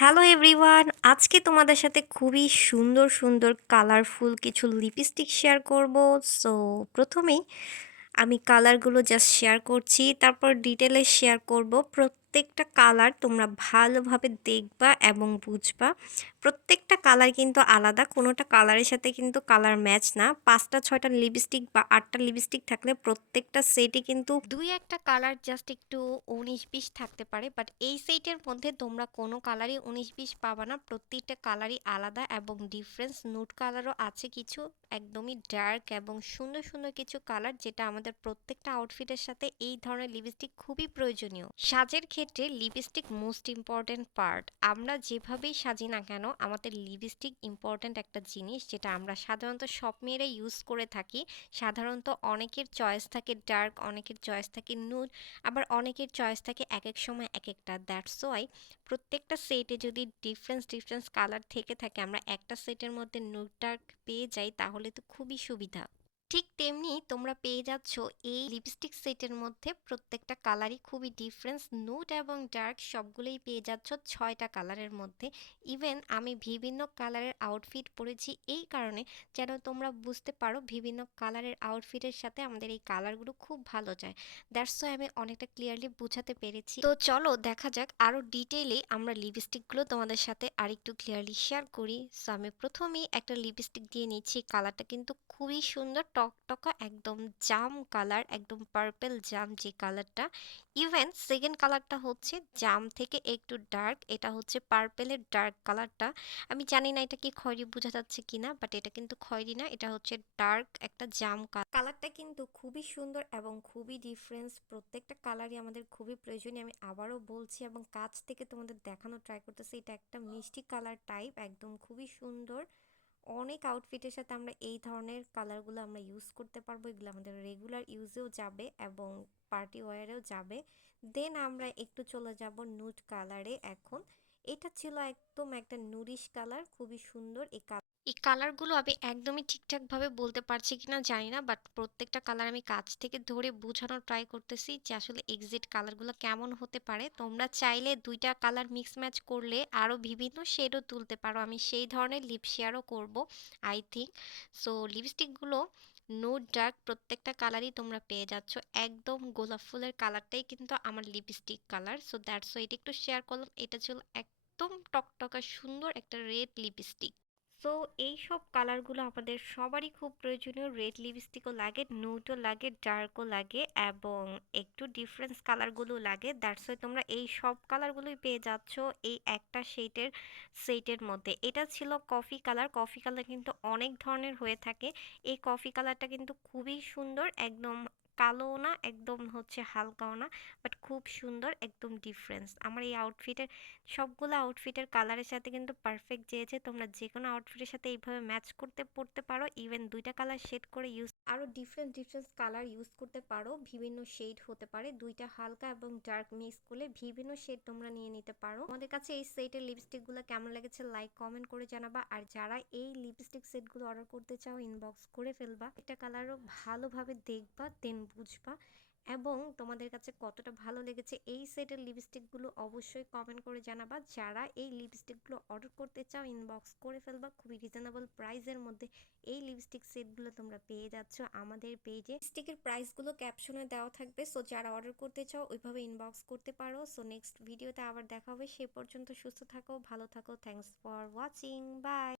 Hello everyone, আজকে তোমাদের সাথে খুবই সুন্দর সুন্দর কালারফুল কিছু লিপস্টিক শেয়ার করব। সো প্রথমেই আমি কালারগুলো জাস্ট শেয়ার করছি, তারপর ডিটেলে শেয়ার করব। প্রত্যেকটা কালার তোমরা ভালোভাবে দেখবা এবং বুঝবা। প্রত্যেকটা কালার কিন্তু আলাদা, কোনোটা কালারের সাথে কিন্তু কালার ম্যাচ না। 5টা 6টা লিপস্টিক বা 8টা লিপস্টিক থাকলে প্রত্যেকটা সেটে কিন্তু দুই একটা কালার জাস্ট একটু 19-20 থাকতে পারে, বাট এই সেটের মধ্যে তোমরা কোনো কালারই 19-20 পাবা না। প্রত্যেকটা কালারই আলাদা এবং ডিফারেন্স। নুড কালারও আছে কিছু, একদমই ডার্ক এবং সুন্দর সুন্দর কিছু কালার, যেটা আমাদের প্রত্যেকটা আউটফিটের সাথে এই ধরনের লিপস্টিক খুবই প্রয়োজনীয়। সাজের ক্ষেত্রে লিপস্টিক মোস্ট ইম্পর্ট্যান্ট পার্ট। আমরা যেভাবেই সাজি না কেন, আমাদের লিপস্টিক ইম্পর্ট্যান্ট একটা জিনিস, যেটা আমরা সাধারণত সব মেয়েরা ইউজ করে থাকি। সাধারণত অনেকের চয়েস থাকে ডার্ক, অনেকের চয়েস থাকে নুড, আবার অনেকের চয়েস থাকে এক এক সময় এক একটা। দ্যাটস ওয়াই প্রত্যেকটা সেটে যদি ডিফারেন্স ডিফারেন্স কালার থেকে থাকে, আমরা একটা সেটের মধ্যে নুড ডার্ক পেয়ে যাই, তাহলে তো খুবই সুবিধা। ঠিক তেমনি তোমরা পেয়ে যাচ্ছ এই লিপস্টিক সেটের মধ্যে প্রত্যেকটা কালারই খুবই ডিফারেন্স। নুড এবং ডার্ক সবগুলোই পেয়ে যাচ্ছ 6টা কালারের মধ্যে। ইভেন আমি বিভিন্ন কালারের আউটফিট পরেছি এই কারণে, যেন তোমরা বুঝতে পারো বিভিন্ন কালারের আউটফিটের সাথে আমাদের এই কালারগুলো খুব ভালো যায়। দ্যাটস ওয়াই আমি অনেকটা ক্লিয়ারলি বোঝাতে পেরেছি। তো চলো দেখা যাক আরও ডিটেইলে আমরা লিপস্টিকগুলো তোমাদের সাথে আরেকটু ক্লিয়ারলি শেয়ার করি। সো আমি প্রথমেই একটা লিপস্টিক দিয়ে নিচ্ছি। কালারটা কিন্তু খুবই সুন্দর, টকটকা একদম জাম কালার, একদম পার্পল জাম যে কালারটা। ইভেন সেকেন্ড কালারটা হচ্ছে জাম থেকে একটু ডার্ক, এটা হচ্ছে পার্পেলের ডার্ক কালারটা। আমি জানি না এটা কি খয়েরি বোঝা যাচ্ছে কিনা, বাট এটা কিন্তু খয়েরি না, এটা হচ্ছে ডার্ক একটা জাম কালার। কালারটা কিন্তু খুবই সুন্দর এবং খুবই ডিফারেন্স। প্রত্যেকটা কালারই আমাদের খুবই প্রয়োজনীয়, আমি আবারও বলছি এবং কাছ থেকে তোমাদের দেখানোর ট্রাই করতেছি। এটা একটা মিষ্টি কালার টাইপ, একদম খুবই সুন্দর। অনেক আউটফিটের সাথে আমরা এই ধরনের কালারগুলো আমরা ইউজ করতে পারবো। এগুলো আমাদের রেগুলার ইউজেও যাবে এবং পার্টি ওয়ারেও যাবে। দেন আমরা একটু চলে যাব নুড কালারে এখন। এটা ছিল একদম একটা নুডিশ কালার, খুবই সুন্দর। এই কালারগুলো আমি একদমই ঠিকঠাকভাবে বলতে পারছি কিনা জানি না, বাট প্রত্যেকটা কালার আমি কাছ থেকে ধরে বোঝানোর ট্রাই করতেছি যে আসলে এক্সাক্ট কালারগুলো কেমন হতে পারে। তোমরা চাইলে দুইটা কালার মিক্স ম্যাচ করলে আরও বিভিন্ন শেডও তুলতে পারো, আমি সেই ধরনের লিপ শেয়ারও করব আই থিঙ্ক। সো লিপস্টিকগুলো নুড ডার্ক প্রত্যেকটা কালারই তোমরা পেয়ে যাচ্ছ। একদম গোলাপ ফুলের কালারটাই কিন্তু আমার lipstick colour. So that's why এটা একটু শেয়ার করলাম। এটা ছিল একদম টকটকা সুন্দর একটা রেড লিপস্টিক। সো এই সব কালারগুলো আমাদের সবারই খুব প্রয়োজনীয়। রেড লিপস্টিকও লাগে, নুডও লাগে, ডার্কও লাগে এবং একটু ডিফারেন্স কালারগুলো লাগে। দ্যাটস ওয়াই তোমরা এই সব কালারগুলোই পেয়ে যাচ্ছ এই একটা সেটের মধ্যে। এটা ছিল কফি কালার। কফি কালার কিন্তু অনেক ধরনের হয়ে থাকে। এই কফি কালারটা কিন্তু খুবই সুন্দর, একদম কালোও না, একদম হচ্ছে হালকাও না, বাট খুব সুন্দর, একদম ডিফারেন্স। আমার এই সবগুলো আউটফিটের কালারের সাথে কিন্তু পারফেক্ট যেয়েছে। তোমরা যে কোনো আউটফিটের সাথে এইভাবে ম্যাচ করতে পড়তে পারো। ইভেন দুইটা কালার শেড করে ইউজ, আরও ডিফারেন্ট ডিফারেন্ট কালার ইউজ করতে পারো। বিভিন্ন শেড হতে পারে, দুইটা হালকা এবং ডার্ক মিক্স করলে বিভিন্ন শেড তোমরা নিয়ে নিতে পারো। আমাদের কাছে এই সেটের লিপস্টিকগুলো কেমন লেগেছে লাইক কমেন্ট করে জানাবা। আর যারা এই লিপস্টিক সেটগুলো অর্ডার করতে চাও, ইনবক্স করে ফেলবা। একটা কালারও ভালোভাবে দেখবা, দেন বুঝবা এবং তোমাদের কাছে কতটা ভালো লেগেছে এই সেটের লিপস্টিকগুলো অবশ্যই কমেন্ট করে জানাবা। যারা এই লিপস্টিকগুলো অর্ডার করতে চাও, ইনবক্স করে ফেলবা। খুবই রিজনেবল প্রাইসের মধ্যে এই লিপস্টিক সেটগুলো তোমরা পেয়ে যাচ্ছ আমাদের পেজে। লিপস্টিকের প্রাইসগুলো ক্যাপশনে দেওয়া থাকবে, সো যারা অর্ডার করতে চাও ওইভাবে ইনবক্স করতে পারো। সো নেক্সট ভিডিওতে আবার দেখা হবে, সে পর্যন্ত সুস্থ থাকো, ভালো থাকো। Thanks for watching, by.